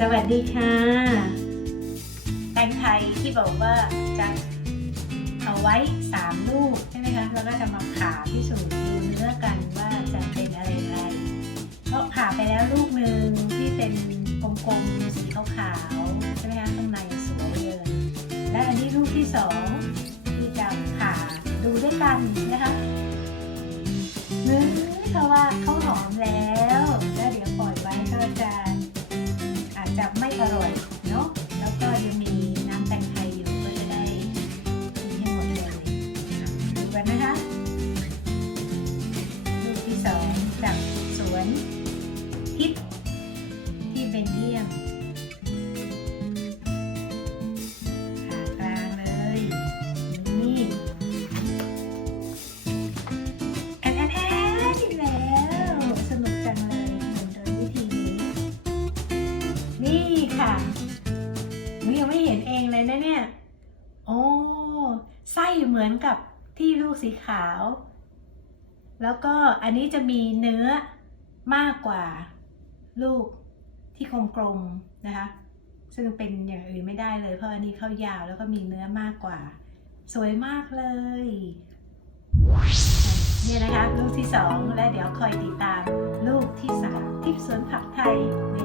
สวัสดีค่ะ แตงไทยที่บอกว่าจะเอาไว้3ลูกใช่ไหมคะแล้วก็จะมาผ่าพิสูจน์ดูเนื้อกันว่าจะเป็นอะไรอะไรก็ผ่าไปแล้วลูกหนึ่งที่เป็นกลมๆสีขาวๆใช่ไหมคะข้างในสวยเลยและอันนี้ลูกที่สองที่จะผ่าดูด้วยกันนะคะ วนทิพย์ที่เบนเยียมผ่ากลางเลยนี่แอนแอนแอนอีกแล้ว สนุกจังเลยเหมือนโดยวิธีนี้ นี่ค่ะหนูยังไม่เห็นเองเลยนะเนี่ย โอ้ไส้เหมือนกับที่ลูกสีขาว แล้วก็อันนี้จะมีเนื้อ มากกว่าลูกที่กลมๆนะคะ ซึ่งเป็นอย่างอื่นไม่ได้เลย เพราะอันนี้เขายาวแล้วก็มีเนื้อมากกว่า สวยมากเลยเนี่ยนะคะ ลูกที่สองและเดี๋ยวคอยติดตามลูกที่สามทิพย์สวนผักไทยใน